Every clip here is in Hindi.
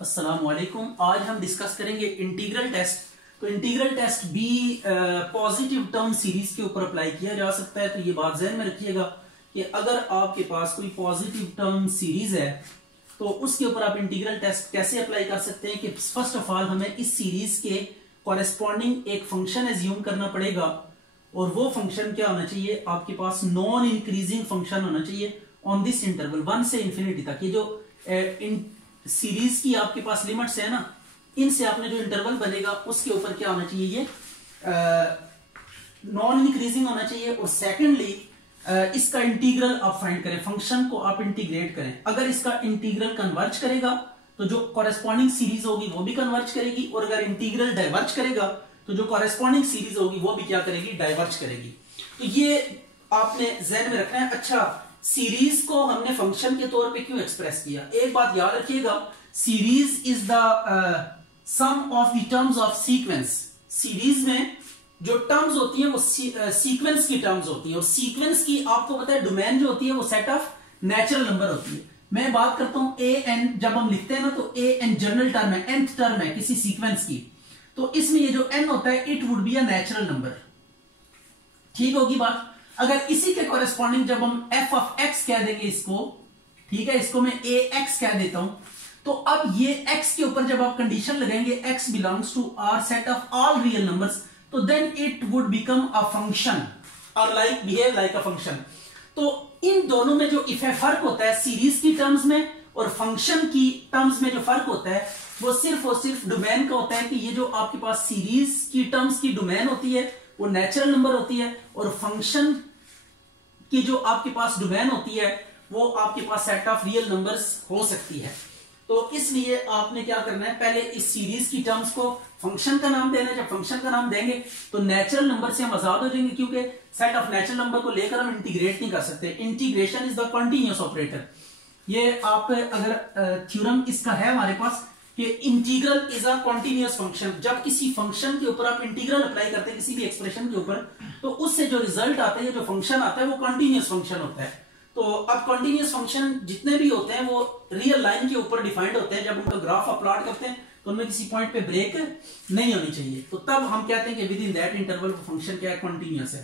अस्सलाम वालेकुम। आज हम डिस्कस करेंगे इंटीग्रल टेस्ट। तो इंटीग्रल टेस्ट भी पॉजिटिव टर्म सीरीज के ऊपर अप्लाई किया जा सकता है। तो ये बात ध्यान में रखिएगा कि अगर आपके पास कोई पॉजिटिव टर्म सीरीज है तो उसके ऊपर आप इंटीग्रल टेस्ट कैसे अप्लाई कर सकते हैं कि फर्स्ट ऑफ ऑल हमें इस सीरीज के कॉरेस्पॉन्डिंग एक फंक्शन एज्यूम करना पड़ेगा और वो फंक्शन क्या होना चाहिए, आपके पास नॉन इंक्रीजिंग फंक्शन होना चाहिए ऑन दिस इंटरवल 1 से इंफिनिटी तक। ये जो सीरीज की आपके पास लिमिट्स है ना, इनसे आपने जो इंटरवल बनेगा उसके ऊपर क्या होना चाहिए, ये नॉन इंक्रीजिंग होना चाहिए। और सेकेंडली इसका इंटीग्रल आप फाइंड करें, फंक्शन को आप इंटीग्रेट करें। अगर इसका इंटीग्रल कन्वर्ज करेगा तो जो कॉरेस्पॉन्डिंग सीरीज होगी वो भी कन्वर्ज करेगी, और अगर इंटीग्रल डाइवर्ज करेगा तो जो कॉरेस्पॉन्डिंग सीरीज होगी वो भी क्या करेगी, डाइवर्ज करेगी। तो ये आपने ज़हन में रखना है। अच्छा, सीरीज को हमने फंक्शन के तौर पे क्यों एक्सप्रेस किया, एक बात याद रखिएगा, series is the sum of the terms of sequence. Series में जो टर्म्स होती हैं वो सीक्वेंस की टर्म्स होती हैं, और सीक्वेंस की आपको पता है डोमेन जो होती है वो सेट ऑफ नेचुरल नंबर होती है। मैं बात करता हूं ए एन, जब हम लिखते हैं ना तो ए एन जनरल टर्म है, nth टर्म है किसी सीक्वेंस की, तो इसमें ये जो n होता है it would be a natural number. ठीक होगी बात। अगर इसी के कॉरेस्पॉन्डिंग जब हम f ऑफ x कह देंगे इसको, ठीक है, इसको मैं ax कह देता हूं, तो अब ये x के ऊपर जब आप कंडीशन लगाएंगे x belongs to R set of all real numbers, तो then it would become a function और like behave like a function. तो इन दोनों में जो फर्क होता है सीरीज की टर्म्स में और फंक्शन की टर्म्स में, जो फर्क होता है वो सिर्फ और सिर्फ डोमेन का होता है कि ये जो आपके पास सीरीज की टर्म्स की डोमेन होती है वो नेचुरल नंबर होती है, और फंक्शन की जो आपके पास डोमेन होती है वो आपके पास सेट ऑफ रियल नंबर्स हो सकती है। तो इसलिए आपने क्या करना है, पहले इस सीरीज की टर्म्स को फंक्शन का नाम देना है। जब फंक्शन का नाम देंगे तो नेचुरल नंबर से हम आजाद हो जाएंगे, क्योंकि सेट ऑफ नेचुरल नंबर को लेकर हम इंटीग्रेट नहीं कर सकते। Integration is the continuous operator. ये आप अगर थ्योरम इसका है हमारे पास कि integral is a continuous function. जब किसी फंक्शन के ऊपर आप इंटीग्रल अप्लाई करते हैं किसी भी एक्सप्रेशन के ऊपर, तो उससे जो रिजल्ट आता है, जो फंक्शन आता है वो कंटीन्यूअस फंक्शन होता है। तो अब कंटीन्यूअस फंक्शन जितने भी होते हैं वो रियल लाइन के ऊपर डिफाइंड होते हैं। जब उनका ग्राफ आप प्लॉट करते हैं तो उनमें किसी पॉइंट पे ब्रेक नहीं होनी चाहिए, तो तब हम कहते हैं कि with in that interval function क्या है, कंटीन्यूअस है।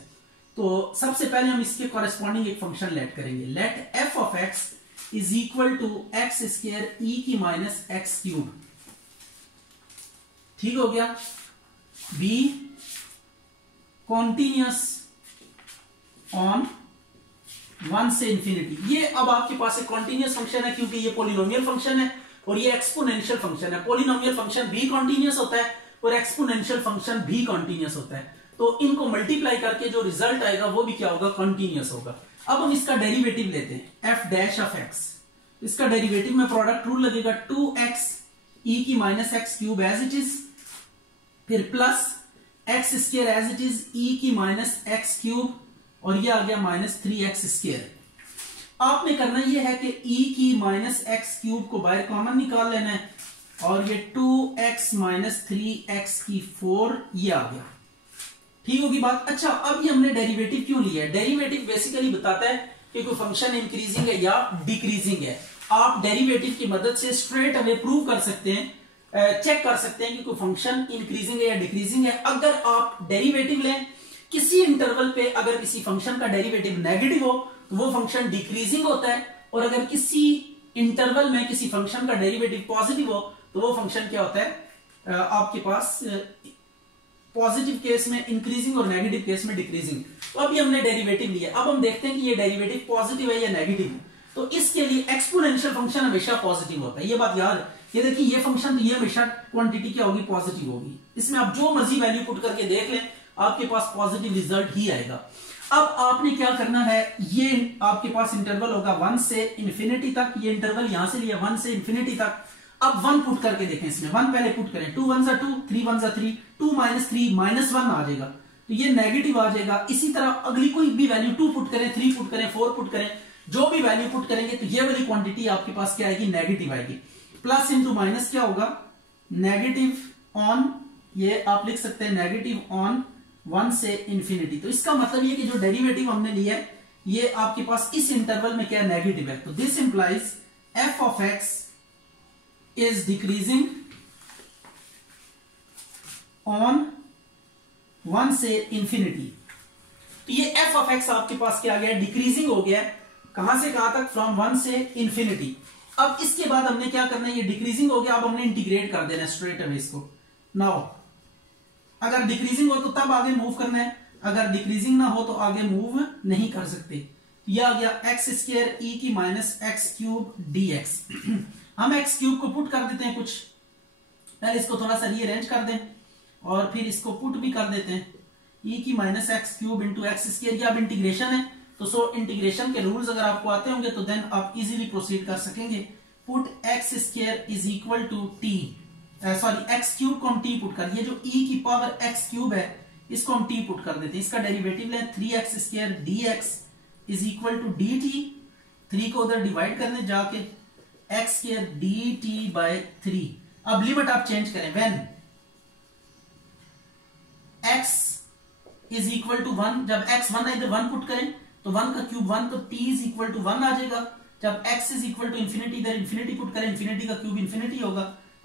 तो सबसे पहले हम इसके कॉरेस्पॉन्डिंग एक फंक्शन लेट करेंगे। Let F of X is equal to X square e की माइनस एक्स क्यूब। ठीक हो गया। बी कॉन्टिन्यूअस ऑन 1 से इंफिनिटी। ये अब आपके पास एक कॉन्टिन्यूअस फंक्शन है क्योंकि ये पॉलिनोमियल फंक्शन है और ये एक्सपोनेंशियल फंक्शन है। पॉलिनोमियल फंक्शन भी कॉन्टिन्यूअस होता है और एक्सपोनेंशियल फंक्शन भी कॉन्टिन्यूअस होता है। तो इनको मल्टीप्लाई करके जो रिजल्ट आएगा वो भी क्या होगा, कॉन्टिन्यूअस होगा। अब हम इसका डेरिवेटिव लेते हैं, एफ डैश ऑफ एक्स। इसका डेरिवेटिव में प्रोडक्ट रूल लगेगा, 2x e की minus X cube as it is, फिर plus X square as it is e की माइनस एक्स क्यूब, और ये आ गया माइनस 3x स्क्वायर। आपने करना ये है कि e की माइनस एक्स क्यूब को बाहर कॉमन निकाल लेना है, और ये 2x माइनस 3x की 4 ये आ गया। ठीक होगी बात। अच्छा, अब ये हमने डेरिवेटिव क्यों लिया है? डेरिवेटिव बेसिकली बताता है कि कोई फंक्शन इंक्रीजिंग है या डिक्रीजिंग है। आप डेरिवेटिव की मदद से स्ट्रेट अवे प्रूव कर सकते हैं, चेक कर सकते हैं कि कोई फंक्शन इंक्रीजिंग है या डिक्रीजिंग है। अगर आप डेरिवेटिव लें किसी इंटरवल पे, अगर किसी फंक्शन का डेरिवेटिव नेगेटिव हो तो वो फंक्शन डिक्रीजिंग होता है, और अगर किसी इंटरवल में किसी फंक्शन का डेरिवेटिव पॉजिटिव हो तो वो फंक्शन क्या होता है, आपके पास पॉजिटिव केस में इंक्रीजिंग और नेगेटिव केस में डिक्रीजिंग। तो अभी हमने डेरिवेटिव लिया, अब हम देखते हैं कि ये डेरिवेटिव पॉजिटिव है या नेगेटिव है। तो इसके लिए एक्सपोनेंशियल फंक्शन हमेशा पॉजिटिव होता है, ये बात याद। ये देखिए ये फंक्शन, तो ये हमेशा क्वांटिटी क्या होगी, पॉजिटिव होगी। इसमें आप जो मर्जी वैल्यू पुट करके देख लें आपके पास पॉजिटिव रिजल्ट ही आएगा। अब आपने क्या करना है, ये आपके पास इंटरवल होगा 1 से इंफिनिटी तक। ये इंटरवल यहां से लिया 1 से इंफिनिटी तक। अब 1 पुट करके देखें, इसमें 1 पहले पुट करें, 2 1 2, 3 1 3, 2 माइनस 3 माइनस 1 आ जाएगा, तो ये नेगेटिव आ जाएगा। इसी तरह अगली कोई भी वैल्यू 2 पुट करें, 3 पुट करें, 4 पुट करें, जो भी वैल्यू पुट करेंगे तो ये वाली क्वांटिटी आपके पास क्या आएगी, नेगेटिव आएगी। प्लस इंटू माइनस क्या होगा, नेगेटिव ऑन, ये आप लिख सकते हैं नेगेटिव ऑन 1 से इंफिनिटी। तो इसका मतलब ये कि जो डेरिवेटिव हमने लिया है ये आपके पास इस इंटरवल में क्या नेगेटिव है। तो this implies F of X is decreasing on 1 से इंफिनिटी। तो ये एफ ऑफ एक्स आपके पास क्या आ गया, डिक्रीजिंग हो गया है, कहां से कहां तक, फ्रॉम 1 से इंफिनिटी। अब इसके बाद हमने क्या करना है, ये डिक्रीजिंग हो गया, अब हमने इंटीग्रेट कर देना स्ट्रेट अवे इसको। नाउ अगर डिक्रीजिंग हो तो तब आगे मूव करना है, अगर डिक्रीजिंग ना हो तो आगे मूव नहीं कर सकते। यह आ गया एक्स स्क्वायर ई की minus X cube D x. हम एक्स क्यूब को पुट कर देते हैं कुछ, पहले इसको थोड़ा सा रीअरेंज कर दें और फिर इसको पुट भी कर देते हैं, ई की minus X cube into x square. ये अब इंटीग्रेशन है, तो सो इंटीग्रेशन के रूल्स अगर आपको आते होंगे तो देन आप इजीली प्रोसीड कर सकेंगे। Put X square is equal to T, sorry X cube को हम टी पुट कर, ये जो ई की पावर एक्स क्यूब है इसको हम टी पुट कर देते हैं, इसका डेरिवेटिव लें 3x square D X is equal to D T, 3 को उधर डिवाइड करने जाके X square D T by 3। अब लिमिट आप चेंज करें, when x is equal to 1, जब x 1 है इधर 1 पुट करें तो 1 का क्यूब 1, तो t इज इक्वल टू 1 आ जाएगा। जब x is equal to infinity, इधर इंफिनिटी पुट करें, इंफिनिटी का क्यूब इंफिनिटी होगा,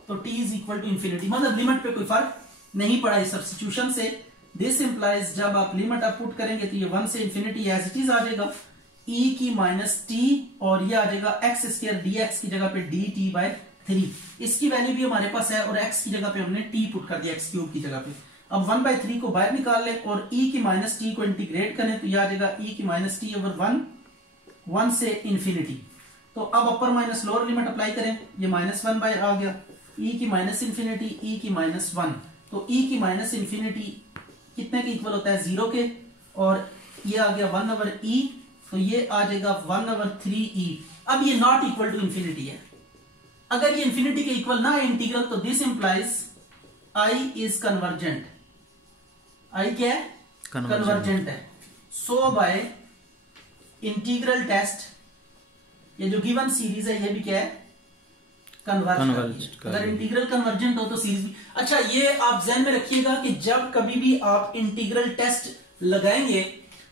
तो t is equal to infinity. मतलब लिमिट पे कोई फर्क नहीं पड़ा इस सब्स्टिट्यूशन से। दिस इंप्लाइज जब आप लिमिट आप पुट करेंगे तो ये 1 से इंफिनिटी एज इट इज आ जाएगा, e की माइनस टी, और ये आ जाएगा एक्स स्क्वायर डी एक्स की जगह पे डी टी बाय 3। इसकी वैल्यू भी हमारे पास है और x की जगह पे हमने t पुट कर दिया, एक्स क्यूब की जगह पे। अब 1/3 को बाहर निकाल लें और e की माइनस टी को इंटीग्रेट करें तो यह आ जाएगा e की माइनस टी ओवर 1 से इंफिनिटी। तो अब अपर माइनस लोअर लिमिट अप्लाई करें, ये -1 आ गया, e की माइनस इंफिनिटी e की माइनस 1, तो e की माइनस इंफिनिटी कितने के इक्वल होता है, 0 के, और ये आ गया 1/e, तो ये आ जाएगा 1/3e। अब ये नॉट इक्वल टू इंफिनिटी है, अगर ये इंफिनिटी के इक्वल ना है इंटीग्रल, तो this implies i is convergent. I क्या है, कन्वर्जेंट है। सो बाय इंटीग्रल टेस्ट ये जो गिवन सीरीज है ये भी क्या है, कन्वर्ज। अगर इंटीग्रल कन्वर्जेंट हो तो सीरीज भी। अच्छा, ये आप ध्यान में रखिएगा कि जब कभी भी आप इंटीग्रल टेस्ट लगाएंगे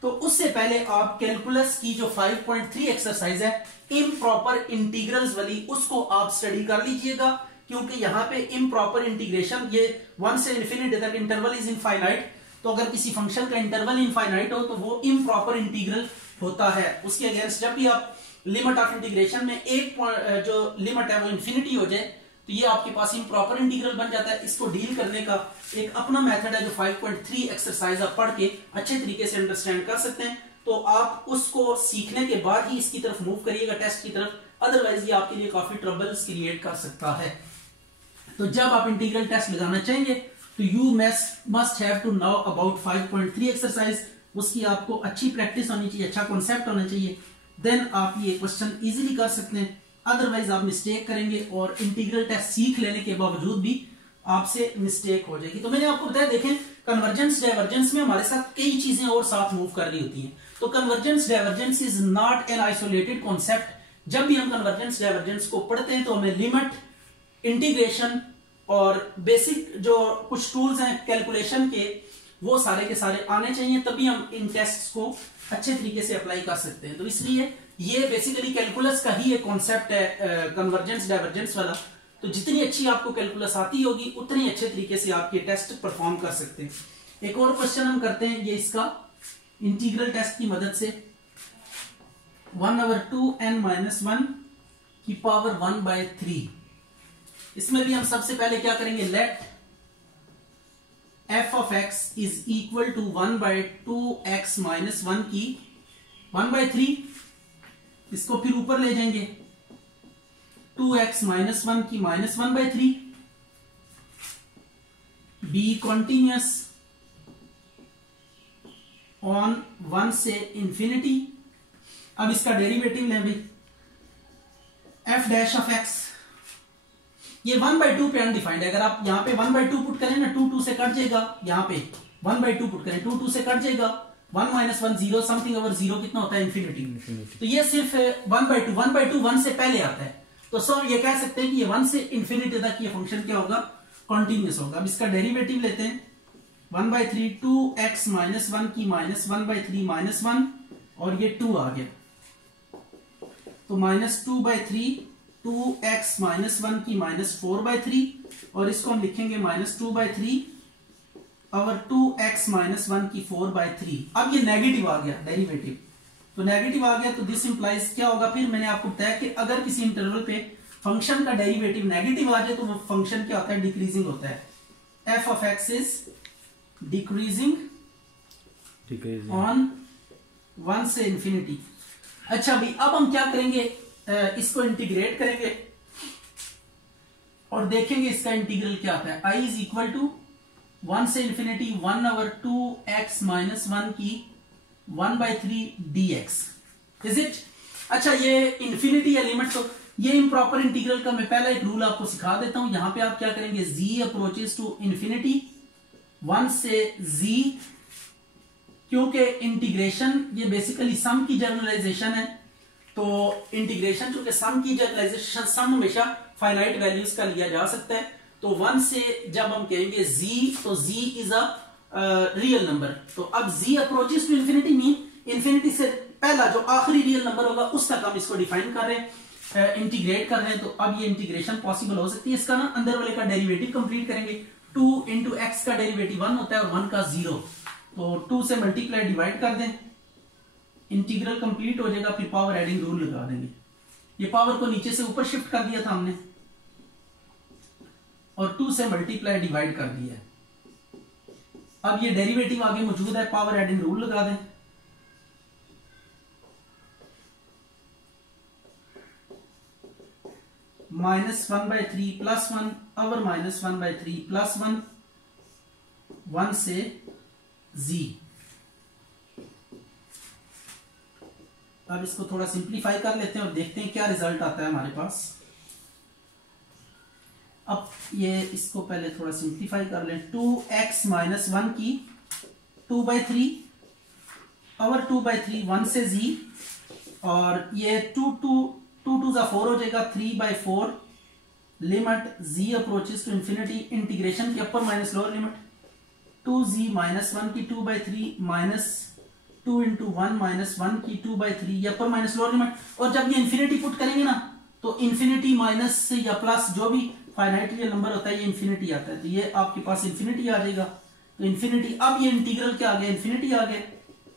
तो उससे पहले आप कैलकुलस की जो 5.3 एक्सरसाइज है इम्प्रॉपर इंटीग्रल्स वाली, उसको आप स्टडी कर लीजिएगा, क्योंकि यहां पे इम्प्रॉपर इंटीग्रेशन, ये 1 से इंफिनिटी तक इंटरवल इज इनफाइनाइट, तो अगर किसी फंक्शन का इंटरवल इनफाइनाइट हो तो वो इम्प्रॉपर इंटीग्रल होता है। उसके अगेंस्ट जब भी आप लिमिट ऑफ इंटीग्रेशन में एक जो लिमिट है वो इंफिनिटी हो जाए तो ये आपके पास इम्प्रॉपर इंटीग्रल बन जाता है। इसको डील करने का एक अपना मेथड है जो 5.3 एक्सरसाइज आप पढ़ के अच्छे तरीके से अंडरस्टैंड कर सकते हैं, तो आप उसको सीखने के बाद ही इसकी तरफ मूव करिएगा, टेस्ट की तरफ, अदरवाइज ये आपके लिए काफी ट्रबल्स क्रिएट कर सकता है। तो जब आप इंटीग्रल टेस्ट लगाना चाहेंगे तो you must have to know about 5.3 exercise, उसकी आपको अच्छी प्रैक्टिस होनी चाहिए, अच्छा कॉन्सेप्ट होना चाहिए, देन आप ये क्वेश्चन इजीली कर सकते हैं। अदरवाइज आप मिस्टेक करेंगे और इंटीग्रल टेस्ट सीख लेने के बावजूद भी आपसे मिस्टेक हो जाएगी। तो मैंने आपको बताया, देखें कन्वर्जेंस डाइवर्जेंस में हमारे साथ कई चीजें और साथ मूव कर रही होती हैं। तो convergence divergence is not an isolated concept. जब भी हम कन्वर्जेंस डाइवर्जेंस को पढ़ते हैं तो हमें लिमिट, इंटीग्रेशन और बेसिक जो कुछ टूल्स हैं कैलकुलेशन के, वो सारे के सारे आने चाहिए, तभी हम इन टेस्ट्स को अच्छे तरीके से अप्लाई कर सकते हैं। तो इसलिए ये बेसिकली कैलकुलस का ही एक कॉन्सेप्ट है, कन्वर्जेंस डाइवर्जेंस वाला। तो जितनी अच्छी आपको कैलकुलस आती होगी उतनी अच्छे तरीके से आप ये टेस्ट परफॉर्म कर सकते हैं। एक और क्वेश्चन हम करते हैं ये इसका इंटीग्रल टेस्ट की मदद से, 1/2n-1 की पावर 1/3। इसमें भी हम सबसे पहले क्या करेंगे, late f of x is equal to 1/2x-1 की 1/3, इसको फिर ऊपर ले जाएंगे 2x-1 की -1/3, बी कॉन्टिन्यूअस ऑन 1 से इंफिनिटी। अब इसका डेरिवेटिव लें भाई, f डैश ऑफ x, ये 1/2 पे अनडिफाइंड है। अगर आप यहाँ पे 1/2 पुट करें ना, 2 से कट जाएगा, यहाँ पे 1/2 पुट करें 2 से कट जाएगा, 1 - 1 0, समथिंग ओवर 0 कितना होता है, इंफिनिटी। तो ये सिर्फ 1/2 1 से पहले आता है, तो सर ये कह सकते हैं कि ये 1 से इंफिनिटी तक ये फंक्शन क्या होगा, कॉन्टिन्यूअस होगा। अब इसका डेरिवेटिव लेते हैं, 1/3 2x-1 की -1/3 -1, और ये 2 आ गया, तो -2/3 2x माइनस 1 की -4/3 और इसको हम लिखेंगे -2/3 और 2x माइनस 1 की 4/3। अब ये नेगेटिव आ गया डेरिवेटिव, तो नेगेटिव आ गया तो दिस इंप्लाइज क्या होगा, फिर मैंने आपको बताया कि अगर किसी इंटरवल पे फंक्शन का डेरिवेटिव नेगेटिव आ जाए तो वो फंक्शन क्या होता है, डिक्रीजिंग होता है। f of x is decreasing on 1 से इंफिनिटी। अच्छा भाई, अब हम क्या करेंगे, इसको इंटीग्रेट करेंगे और देखेंगे इसका इंटीग्रल क्या आता है। i इज इक्वल टू 1 से इंफिनिटी 1/2x माइनस 1 की 1/3 dx, इज इट। अच्छा, ये इंफिनिटी या लिमिट, तो ये इम्प्रॉपर इंटीग्रल का मैं पहला एक रूल आपको सिखा देता हूं। यहां पे आप क्या करेंगे, z अप्रोचेस टू इंफिनिटी 1 से z, क्योंकि इंटीग्रेशन ये बेसिकली सम की जनरलाइजेशन है, तो इंटीग्रेशन चूंकि सम की जनरलाइजेशन, सम हमेशा फाइनाइट वैल्यूज का लिया जा सकता है, तो 1 से जब हम कहेंगे z, तो z is a real number. तो अब z approaches to infinity mean infinity से पहला जो आखिरी रियल नंबर होगा उस तक हम इसको डिफाइन कर रहे हैं, इंटीग्रेट कर रहे हैं। तो अब ये इंटीग्रेशन पॉसिबल हो सकती है। इसका ना अंदर वाले का डेरिवेटिव कंप्लीट करेंगे। 2 इंटू एक्स का डेरिवेटिव 1 होता है और 1 का 0, तो 2 से मल्टीप्लाई डिवाइड कर दें, इंटीग्रल कंप्लीट हो जाएगा, फिर पावर एडिंग रूल लगा देंगे। ये पावर को नीचे से ऊपर शिफ्ट कर दिया था हमने और 2 से मल्टीप्लाई डिवाइड कर दिया है। अब ये डेरिवेटिव आगे मौजूद है, पावर एडिंग रूल लगा दें। -1/3 प्लस 1 और -1/3 प्लस 1, 1 से z। अब इसको थोड़ा सिंप्लीफाई कर लेते हैं और देखते हैं क्या रिजल्ट आता है हमारे पास। अब ये इसको पहले थोड़ा सिंप्लीफाई कर लें। 2x माइनस 1 की 2/3 और 2/3 1 से z, और ये 2 2 4 हो जाएगा, 3/4 limit z approaches to infinity, integration की upper minus lower limit 2z minus 1 की 2/3 माइनस 2 इंटू 1 माइनस 1 की 2/3, ये अपर माइनस लोअर लिमिट। और जब ये इंफिनिटी पुट करेंगे ना, तो इंफिनिटी माइनस या प्लस जो भी फाइनाइट रियल नंबर होता है ये इंफिनिटी आता है, तो ये आपके पास इंफिनिटी आ जाएगा। तो इंफिनिटी, अब ये इंटीग्रल क्या आ गया, इंफिनिटी आ गया,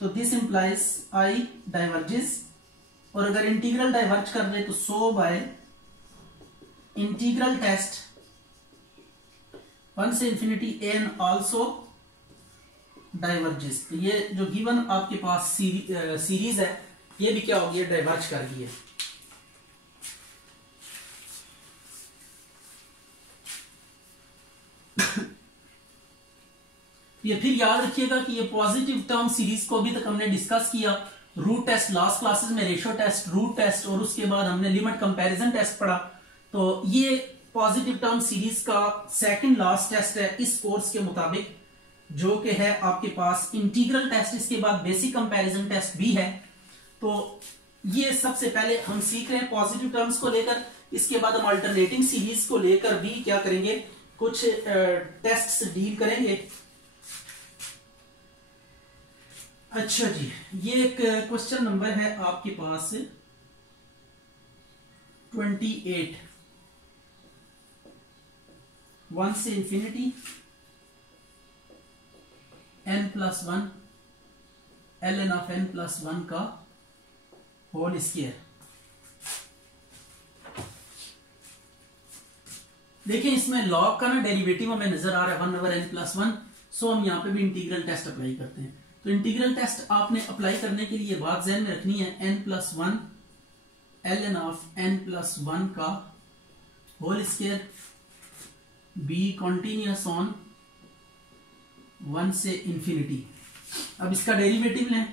तो दिस इंप्लाइज i डाइवर्जेस। और अगर इंटीग्रल डाइवर्ज कर दे तो सो बाय इंटीग्रल टेस्ट 1 से इंफिनिटी एन आल्सो डाइवर्जेस। तो ये जो गिवन आपके पास सीरीज है, ये भी क्या हो गया, डाइवर्ज कर गई है। ये फिर याद रखिएगा कि ये पॉजिटिव टर्म सीरीज को अभी तक हमने डिस्कस किया। रूट टेस्ट लास्ट क्लासेस में, रेशियो टेस्ट, रूट टेस्ट, और उसके बाद हमने लिमिट कंपैरिजन टेस्ट पढ़ा। तो ये पॉजिटिव टर्म सीरीज का सेकंड लास्ट टेस्ट है इस कोर्स के मुताबिक, जो कि है आपके पास इंटीग्रल टेस्ट। इसके बाद बेसिक कंपैरिजन टेस्ट भी है। तो ये सबसे पहले हम सीख रहे हैं पॉजिटिव टर्म्स को लेकर। इसके बाद हम अल्टरनेटिंग सीरीज को लेकर भी क्या करेंगे, कुछ टेस्ट डील करेंगे। अच्छा जी, ये एक क्वेश्चन नंबर है आपके पास 28, 1 से infinity n+1 ln of n+1 का होल स्क्वायर। देखिए इसमें लॉग का ना डेरिवेटिव हमें नजर आ रहा है 1/n+1, सो हम यहां पे भी इंटीग्रल टेस्ट अप्लाई करते हैं। तो इंटीग्रल टेस्ट आपने अप्लाई करने के लिए बात ध्यान में रखनी है, n+1 ln ऑफ n+1 का whole square be continuous on 1 से इंफिनिटी। अब इसका डेरिवेटिव लें।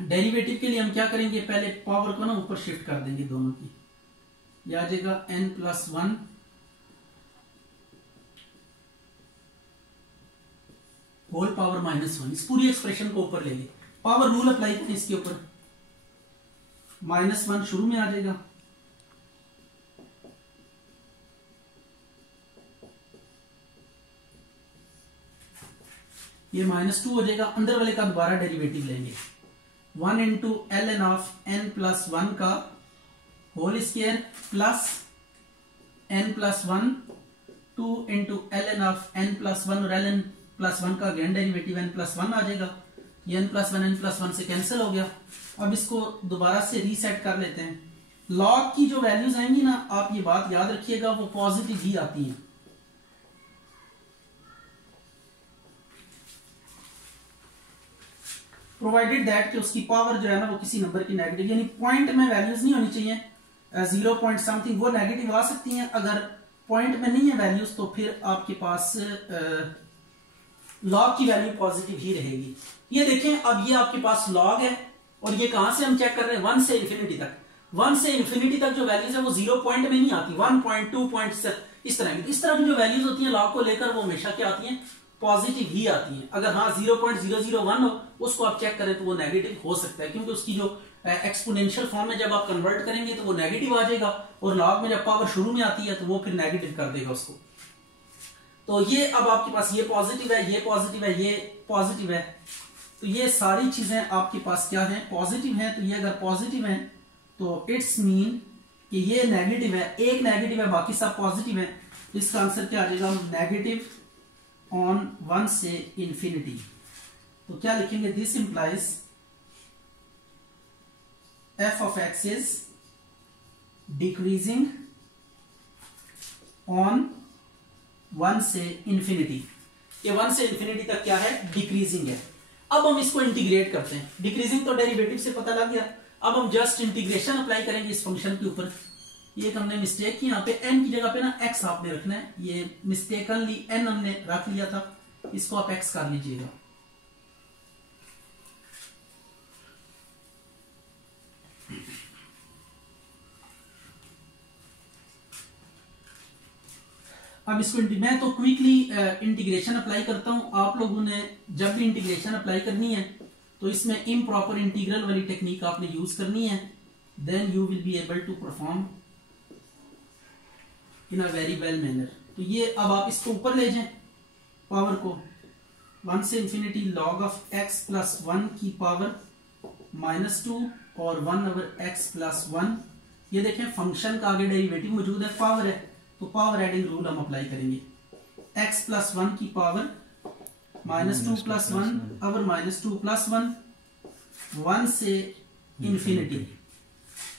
डेरिवेटिव के लिए हम क्या करेंगे, पहले पावर को ना ऊपर शिफ्ट कर देंगे दोनों की, यह आ जाएगा n+1 होल पावर -1। इस पूरी एक्सप्रेशन को ऊपर ले लें, पावर रूल अप्लाई करें इसके ऊपर, -1 शुरू में आ जाएगा, ये -2 हो जाएगा। अंदर वाले का दोबारा डेरिवेटिव लेंगे, 1 into L N of n plus 1 का होल स्क्वायर plus n plus 1 2 into L N of n plus 1 और एल एन प्लस 1 का अगेन डेरिवेटिव n प्लस 1 आ जाएगा। ये n प्लस 1 से कैंसिल हो गया। अब इसको दोबारा से रीसेट कर लेते हैं। लॉग की जो वैल्यूज आएंगी ना, आप ये बात याद रखिएगा, वो पॉजिटिव ही आती हैं। प्रोवाइडेड दैट कि उसकी पावर जो है ना वो किसी नंबर की नेगेटिव, यानी पॉइंट में वैल्यूज नहीं होनी चाहिए 0 पॉइंट समथिंग, वो नेगेटिव आ सकती हैं। अगर पॉइंट में नहीं है वैल्यूज तो फिर आपके पास लॉग की वैल्यू पॉजिटिव ही रहेगी। ये देखें, अब ये आपके पास लॉग है और ये कहां से हम चेक कर रहे हैं, 1 से इंफिनिटी तक। 1 से इंफिनिटी तक जो वैल्यूज है वो 0 पॉइंट में नहीं आती, 1 पॉइंट 2 पॉइंट इस तरह की। इस तरह की जो वैल्यूज होती हैं लॉग को लेकर वो हमेशा क्या आती हैं, पॉजिटिव ही आती हैं। अगर हाँ 0.001 हो उसको आप चेक करें तो वो नेगेटिव हो सकता है, क्योंकि उसकी जो एक्सपोनेंशियल फॉर्म में जब आप कन्वर्ट करेंगे तो वो नेगेटिव आ जाएगा, और लॉग में जब पावर शुरू में आती है तो वो फिर नेगेटिव कर देगा उसको। तो ये अब आपके पास ये पॉजिटिव है, ये पॉजिटिव है, ये पॉजिटिव है, तो ये सारी चीजें आपके पास क्या है, पॉजिटिव है। तो ये अगर पॉजिटिव है तो इट्स मीन कि ये नेगेटिव है, एक नेगेटिव है बाकी सब पॉजिटिव है। तो इसका आंसर क्या आ जाएगा, नेगेटिव ऑन 1 से इंफिनिटी। तो क्या लिखेंगे, this implies f of x is decreasing on 1 से इंफिनिटी। ये 1 से इंफिनिटी तक क्या है, डिक्रीजिंग है। अब हम इसको इंटीग्रेट करते हैं। डिक्रीजिंग तो डेरिवेटिव से पता लग गया, अब हम जस्ट इंटीग्रेशन अप्लाई करेंगे इस फंक्शन के ऊपर। ये हमने मिस्टेक की, यहाँ पे n की जगह पे ना x आपने रखना है, ये मिस्टेकनली n हमने रख लिया था, इसको आप x कर लीजिएगा। अब इसको मैं तो क्विकली इंटीग्रेशन अप्लाई करता हूं। आप लोगों ने जब भी इंटीग्रेशन अप्लाई करनी है तो इसमें इम्प्रॉपर इंटीग्रल वाली टेक्निक आपने यूज करनी है, then you will be able to perform in a very well manner. तो ये अब आप इसको ऊपर ले जाएं, पावर को 1 से infinity log of x plus 1 की पावर -2 और 1/x प्लस 1। ये देखें फंक्शन का आगे डेरिवेटिव मौजूद है, पावर है, तो पावर एडिंग रूल हम अप्लाई करेंगे। x प्लस 1 की पावर -2 प्लस 1 और -2 प्लस 1 1 से इंफिनिटी।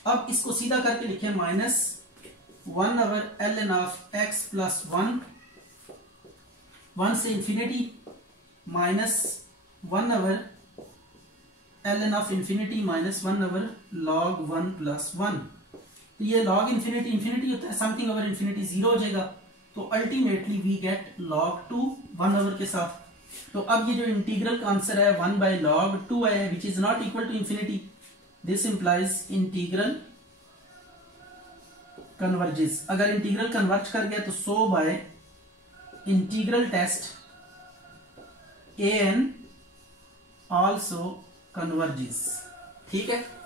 अब इसको सीधा करके लिखे -1/ln ऑफ x प्लस 1 1 से infinity -1/ln of infinity -1/log 1 plus 1। तो ये log इंफिनिटी होता है, समथिंग ओवर इंफिनिटी 0 हो जाएगा, तो अल्टीमेटली वी गेट log 2 1/, के साथ। तो अब ये जो इंटीग्रल का आंसर है 1/log 2 है, which is not equal to infinity. This implies integral converges. अगर इंटीग्रल कन्वर्ज कर गया तो so by integral test an also converges. ठीक है।